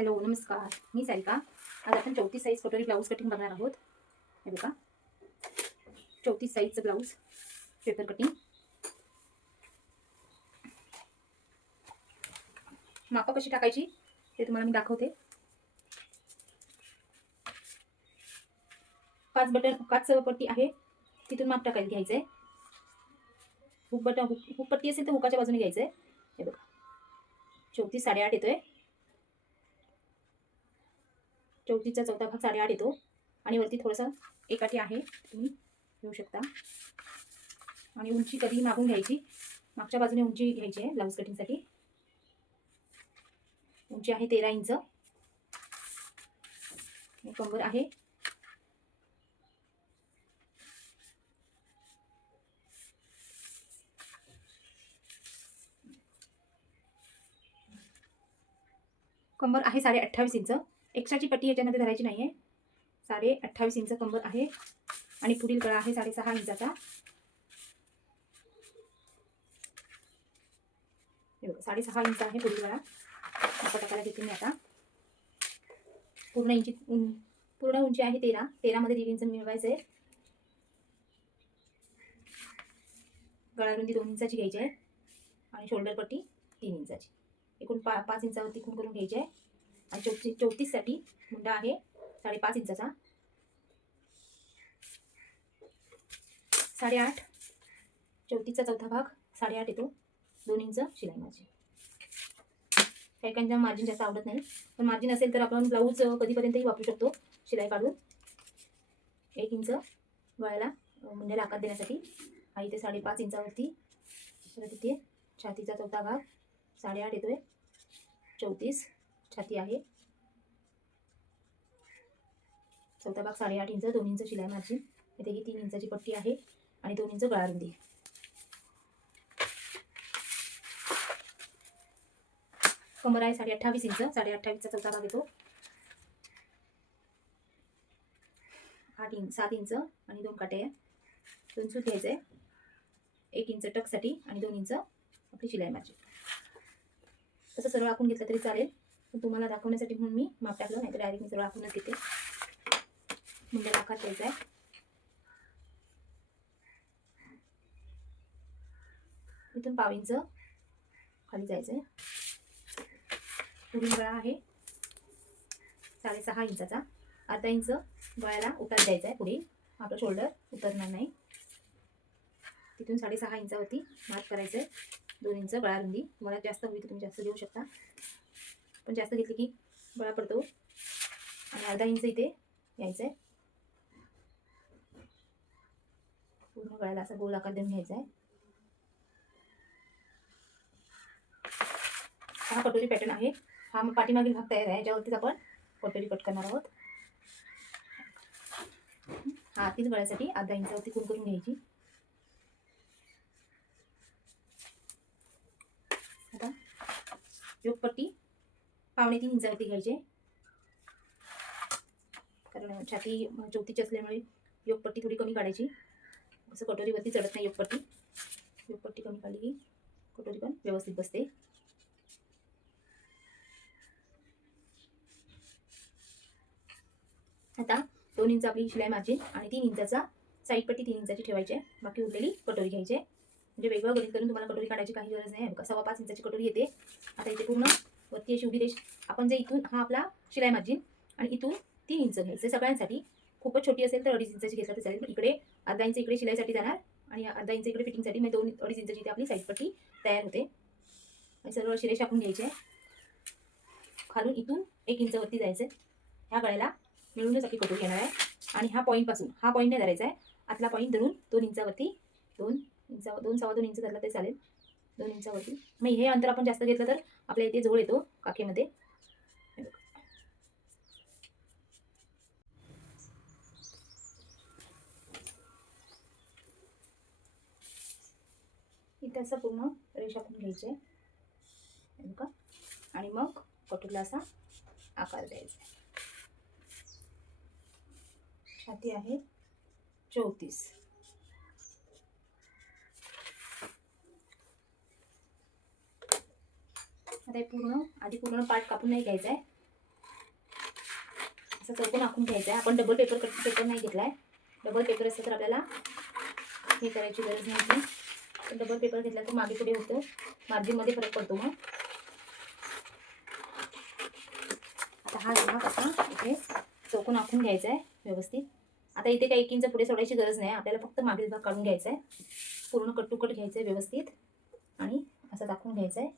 Hello नमस्कार, मी सारिका. आज आपण 34 साईज कटोरी ब्लाऊज कटिंग बघणार आहोत. हे बघा, 34 साईजचं ब्लाऊज पेपर कटिंग. मापं कशी टाकायची ते तुम्हाला मी दाखवते. 5 पट्टी आहे, तिथून माप टाकायला घ्यायचं आहे. हुक पट्टी असेल तर हुकाच्या बाजूने घ्यायचं आहे. हे बघा, 34 8.5 येतोय. 34चा चौथा भाग 8.5 येतो आणि वरती थोडंसं एकाठी आहे, तुम्ही घेऊ शकता. आणि उंची कधी मागून घ्यायची, मागच्या बाजूने उंची घ्यायची आहे ब्लाऊज कटिंगसाठी. उंची आहे 13 इंच. कंबर आहे 28.5 इंच. एक्स्ट्राची पट्टी याच्यामध्ये धरायची नाही आहे. 28.5 इंच कंबर आहे आणि पुढील गळा आहे 6.5 इंचाचा. 6.5 इंच आहे पुढील गळा. आता टाकायला घेते मी. आता पूर्ण उंची आहे 13 मध्ये 1.5 इंच मिळवायचं आहे. गळा रुंदी 2 इंचाची घ्यायची आहे आणि शोल्डर पट्टी 3 इंचाची. एकूण 5 इंचावरती खूण करून घ्यायची आहे. आणि 34 साठी मुंडा आहे 5.5 इंचाचा. 8.5. 34चा चौथा भाग 8.5 येतो. 2 इंच शिलाई मार्जिन. काही काहींना मार्जिन जास्त आवडत नाही, पण मार्जिन असेल तर आपण ब्लाऊज कधीपर्यंतही वापरू शकतो शिलाई काढून. 1 इंच गळ्याला मुंड्याला आकार देण्यासाठी. हा इथे 5.5 इंचावरती. परत इथे छातीचा चौथा भाग 8.5 येतोय. 34 छाती आहे. चौथा भाग 8.5 इंच. 2 इंच शिलाई मार्जिन. इथे ही 3 इंचाची पट्टी आहे आणि 2 इंच गळा रुंदी. कंबर आहे 28.5 इंच. 28.5चा चौथा भाग येतो. 7 इंच आणि 2 काटे आहे. 2 सूत घ्यायचं आहे. 1 इंच टक्ससाठी आणि 2 इंच आपली शिलाई मार्जिन. तसं सरळ आखून घेतलं तरी चालेल, पण तुम्हाला दाखवण्यासाठी म्हणून मी माप टाकलं, नाही तर डायरेक्ट मी सरळ आखूनच घेते. मुंड्याला आकार द्यायचा आहे. इथून 1/2 इंच खाली जायचं आहे. पुढील गळा आहे 6.5 इंचाचा. अर्धा इंच गळ्याला उतार द्यायचा आहे. पुढे आपलं शोल्डर उतरणार नाही. तिथून 6.5 इंचावरती मार्क करायचं आहे. 2 इंच गळा रुंदी. तुम्हाला जास्त हवी तर तुम्ही जास्त घेऊ शकता, पण जास्त घेतली की गळा पडतो. आणि अर्धा इंच इथे यायचं आहे. पूर्ण गळ्याला असा गोल आकार देऊन घ्यायचा आहे. हा कटोरी पॅटर्न आहे. हा पाठीमागील भाग तयार आहे, याच्यावरतीच आपण कटोरी कट करणार आहोत. हा आतील गळ्यासाठी अर्धा इंचावरती खूण करून घ्यायची. आता योगपट्टी 2.25 इंचावरती घ्यायचे, कारण छाती 34ची असल्यामुळे योगपट्टी थोडी कमी काढायची. असं कटोरीवरती चढत नाही योगपट्टी. योगपट्टी कमी काढली की कटोरी पण व्यवस्थित बसते. आता 2 इंच आपली शिलाई मार्जिन आणि 3 इंचाचा साईड पट्टी 3 इंचाची ठेवायची आहे. बाकी उरलेली कटोरी घ्यायची आहे. म्हणजे वेगळं गणित करून तुम्हाला कटोरी काढायची काही गरज नाही. 5.25 इंचाची कटोरी येते. आता इथे पूर्ण वरती अशी उभी रेष. आपण जे इथून हा आपला शिलाई मार्जिन आणि इथून 3 इंच घ्यायचं सगळ्यांसाठी. खूपच छोटी असेल तर 2.5 इंचाची घेतला तर चालेल. इकडे अर्धा इंच इकडे शिलाईसाठी जाणार आणि अर्धा इंच इकडे फिटिंगसाठी. म्हणजे 2-2.5 इंचाची इथे आपली साईड पट्टी तयार होते. आणि सर्व अशी रेष आपण घ्यायची आहे. खालून इथून 1 इंच वरती जायचं. ह्या गळ्याला मिळूनच आपली कटोरी येणार आहे. आणि हा पॉईंटपासून हा पॉईंट नाही धरायचा आहे. आतला पॉईंट धरून 2 इंचावरती 2 2.25 इंच धरला तरी चालेल. 2 इंचावरती. मग हे अंतर आपण जास्त घेतलं तर आपल्या इथे जवळ येतो काखेमध्ये. इथे असं पूर्ण रेषा आपण घ्यायची आहे आणि मग कटोरीला असा आकार द्यायचा. छाती आहे 34. आता पूर्ण पार्ट कापून नाही घ्यायचा आहे. असा चौकोन आखून घ्यायचा आहे. आपण डबल पेपर नाही घेतला आहे. डबल पेपर असतं तर आपल्याला हे करायची गरज नव्हती. पण डबल पेपर घेतला तर मागे पुढे होतं, मार्जिनमध्ये फरक पडतो. मग आता हा भाग असा इथे चौकोन आखून घ्यायचा आहे व्यवस्थित. आता इथे काही 1 इंच पुढे सोडायची गरज नाही, आपल्याला फक्त मागील भाग काढून घ्यायचा आहे. पूर्ण कट टू कट घ्यायचं आहे व्यवस्थित आणि असं दाखवून घ्यायचं आहे.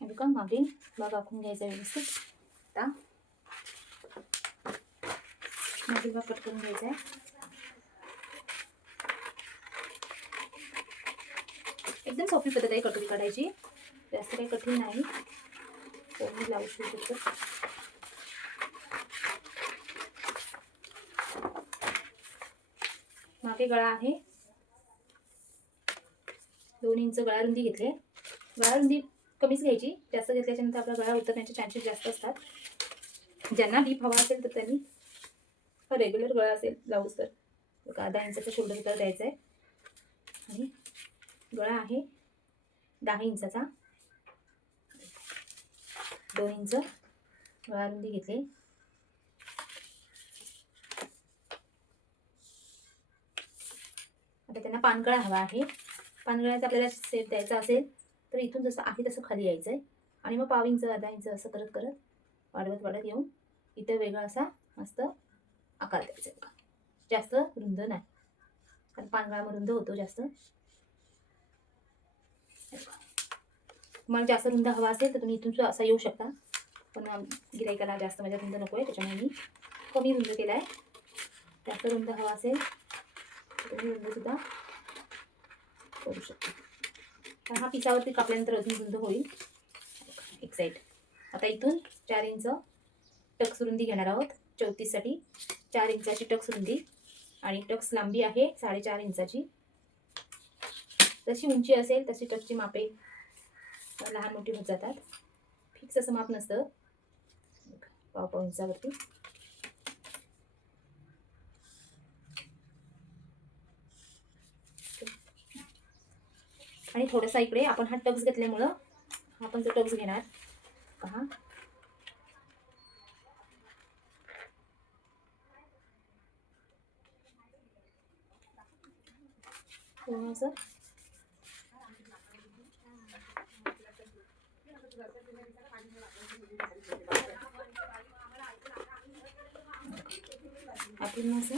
हे बघा मागील भाग आखून घ्यायचा व्यवस्थित. आता मागील भाग कट करून घ्यायचा आहे. एकदम सोपी पद्धत आहे कटोरी काढायची, जास्त काही कठीण नाही. कोणी लावू शकतो. मागे गळा आहे, 2 इंच गळा रुंदी घेतली. गळा रुंदी कमीच घ्यायची, जास्त घेतल्याच्यानंतर आपला गळा उतरण्याचे चान्सेस जास्त असतात. ज्यांना डीप हवा असेल तर त्यांनी रेग्युलर गळा असेल ब्लाऊज तर 10 इंचाचा शोल्डर उतार द्यायचा आहे. आणि गळा आहे 10 इंचाचा, 2 इंच गळा रुंदी घेतली. आता त्यांना पानगळा हवा आहे. पानगळ्याचा आपल्याला शेप द्यायचा असेल तर इथून जसं आहे तसं खाली यायचं आहे आणि मग 1/2 इंच 10 इंच असं करत करत वाढवत येऊन इथं वेगळा असा मस्त आकार द्यायचा आहे. जास्त रुंद नाही, कारण पानगळा मग रुंद होतो जास्त. तुम्हाला जास्त रुंद हवा असेल तर तुम्ही इथून असा येऊ शकता, पण गिराईकाला जास्त माझ्या रुंद नको आहे त्याच्यामुळे मी कमी रुंद केला आहे. जास्त रुंद हवा असेल तर तुम्ही रुंदसुद्धा करू शकता. तर हा पिसावरती कापल्यानंतर अजून रुंद होईल एक साईड. आता इथून 4 इंच टक्स रुंदी घेणार आहोत. 34साठी 4 इंचाची टक्स रुंदी आणि टक्स लांबी आहे 4.5 इंचाची. जशी उंची असेल तशी टक्सची मापे लहान मोठी होत जातात. फिक्स असं माप नसतं. 1/2 इंचावरती आणि थोडासा इकडे आपण हा टक्स घेतल्यामुळं आपण जो टक्स घेणार पहा, असं आपण असं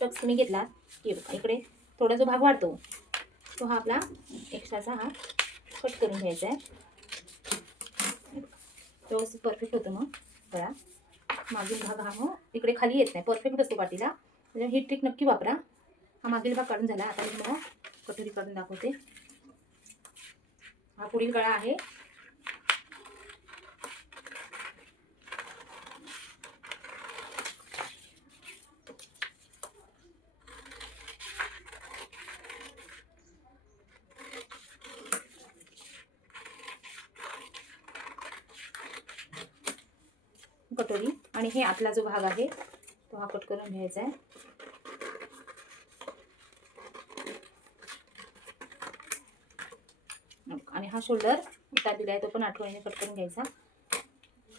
टक्स तुम्ही घेतला की इकडे थोडा जो भाग वाढतो तो हा आपला एक्स्ट्राचा हा कट करून घ्यायचा आहे. व्यवस्थित परफेक्ट होतं मग गळा. मागील भाग हा मग इकडे खाली येत नाही, परफेक्ट असतो पाठीला. म्हणजे ही ट्रिक नक्की वापरा. हा मागील भाग काढून झाला. आता मी तुम्हाला कटोरी काढून दाखवते. हा पुढील गळा आहे. कटोरी आणि हे आतला जो भाग आहे तो हा कट करून घ्यायचा आहे. आणि हा शोल्डर उतार दिला आहे तो पण आठवणीने कट करून घ्यायचा.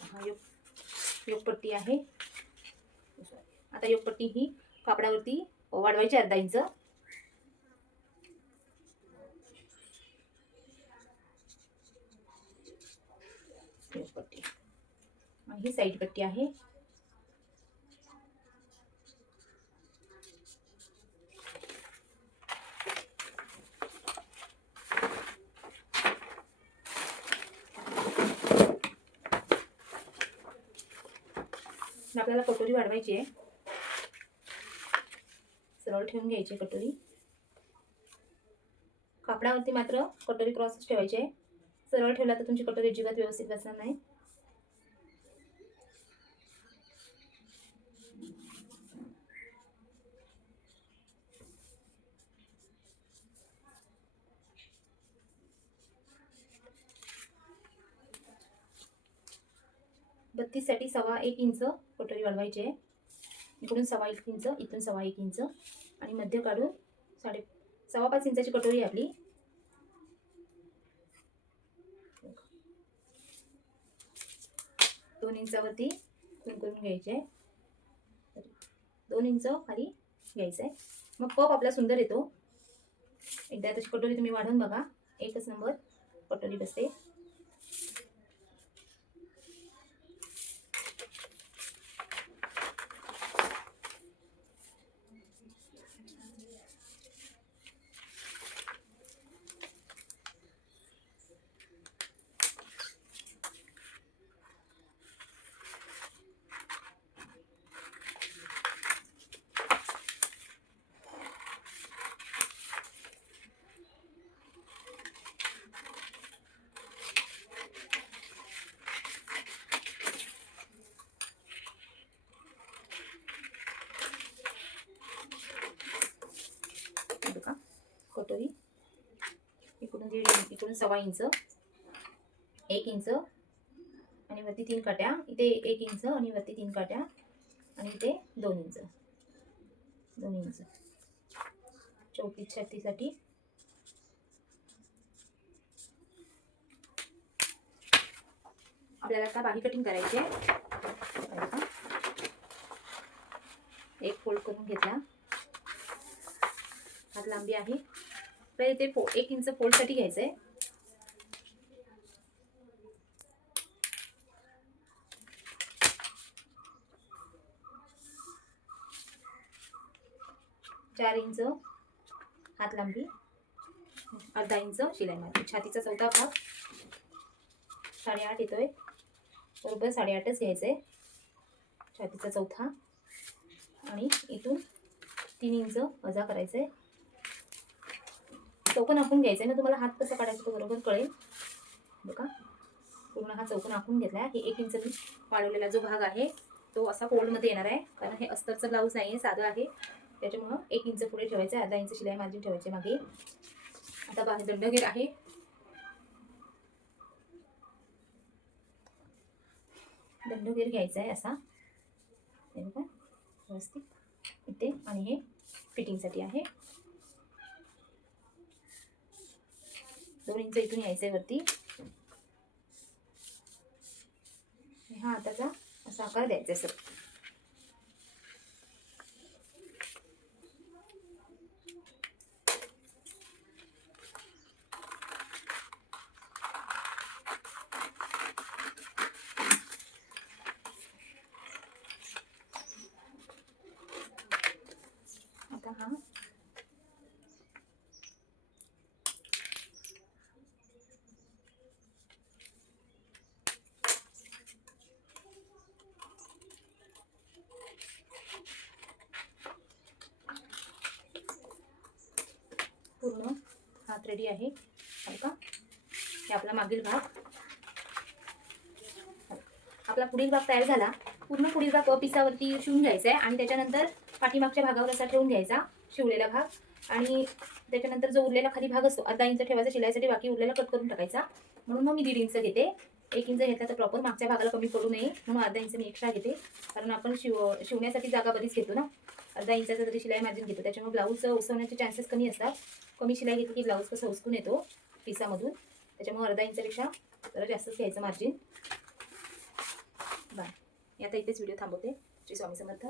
हा योगपट्टी आहे. आता योगपट्टी ही कापडावरती वाढवायची 1/2 इंच. योगपट्टी आणि ही साईड पट्टी आहे. आपल्याला कटोरी वाढवायची आहे. सरळ ठेवून घ्यायची कटोरी. कापडावरती मात्र कटोरी क्रॉसच ठेवायची आहे. सरळ ठेवला तर तुमची कटोरी अजिबात व्यवस्थित बसणार नाही. 32साठी 1.25 इंच कटोरी वाढवायची आहे. इकडून 1.25 इंच, इथून 1.25 इंच आणि मध्य काढून 5.5 इंचाची कटोरी आपली. 2 इंचावरती खूण करून घ्यायचे आहे. 2 इंच खाली घ्यायचं आहे. मग पप आपला सुंदर येतो. एकदा तशी कटोरी तुम्ही वाढवून बघा, एकच नंबर कटोरी बसते. बघा कटोरी इकडून 1.25 इंच, 1 इंच आणि वरती 3 काट्या. इथे 1 इंच आणि वरती 3 काट्या आणि इथे 2 इंच, 2 इंच 34-36साठी. आपल्याला आता बाही कटिंग करायची आहे. एक फोल्ड करून घेतला. हात लांबी आहे तर इथे 1 इंच फोल्डसाठी घ्यायचं आहे. चार इंच हात लांबी, अर्धा इंच शिलाई मार्जिन. छातीचा चौथा भाग 8.5 येतोय, बरोबर 8.5च घ्यायचं आहे छातीचा चौथा. आणि इथून 3 इंच वजा करायचं आहे. चौकोन आखून घ्यायचं आहे ना. तुम्हाला हात कसा काढायचा तो बरोबर कळेल. बघा पूर्ण हा चौकोन आखून घेतला. हे 1 इंच मी वाढवलेला जो भाग आहे तो असा फोल्डमध्ये येणार आहे, कारण हे अस्तरचं ब्लाऊज नाही आहे, साधं आहे. त्याच्यामुळं 1 इंच पुढे ठेवायचं आहे, अर्धा इंच शिलाई मार्जिन ठेवायचे मागे. आता बाहेर दंडगेर आहे. दंडगेर घ्यायचा आहे असा, हे बघा व्यवस्थित इथे. आणि हे फिटिंगसाठी आहे. 2 इंच इथून यायचं आहे वरती. हा हाताचा असा आकार द्यायचा आहे सर. आता हा पूर्ण हात रेडी आहे. का हे आपला मागील भाग. आपला पुढील भाग तयार झाला. पूर्ण पुढील भाग पिसावरती शिवून घ्यायचा आहे आणि त्याच्यानंतर पाठीमागच्या भागावर असा ठेवून घ्यायचा शिवलेला भाग. आणि त्याच्यानंतर जो उरलेला खाली भाग असतो अर्धा इंच ठेवायचा शिलाईसाठी, बाकी उरलेला कट करून टाकायचा. म्हणून मग मी 1.5 इंच घेते. 1 इंच घेतला तर प्रॉपर मागच्या भागाला कमी पडू नये म्हणून अर्धा इंच मी एक्स्ट्रा घेते. कारण आपण शिवण्यासाठी जागा बरीच घेतो ना. अर्धा इंचाचा जरी शिलाई मार्जिन घेतो, त्याच्यामुळे ब्लाऊज उसवण्याचे चान्सेस कमी असतात. कमी शिलाई घेतली की ब्लाऊज कसं उसकून येतो पिसामधून. त्याच्यामुळे अर्धा इंचापेक्षा जरा जास्तच घ्यायचं मार्जिन. बाय. आता इथेच व्हिडिओ थांबवते. श्री स्वामी समर्थ.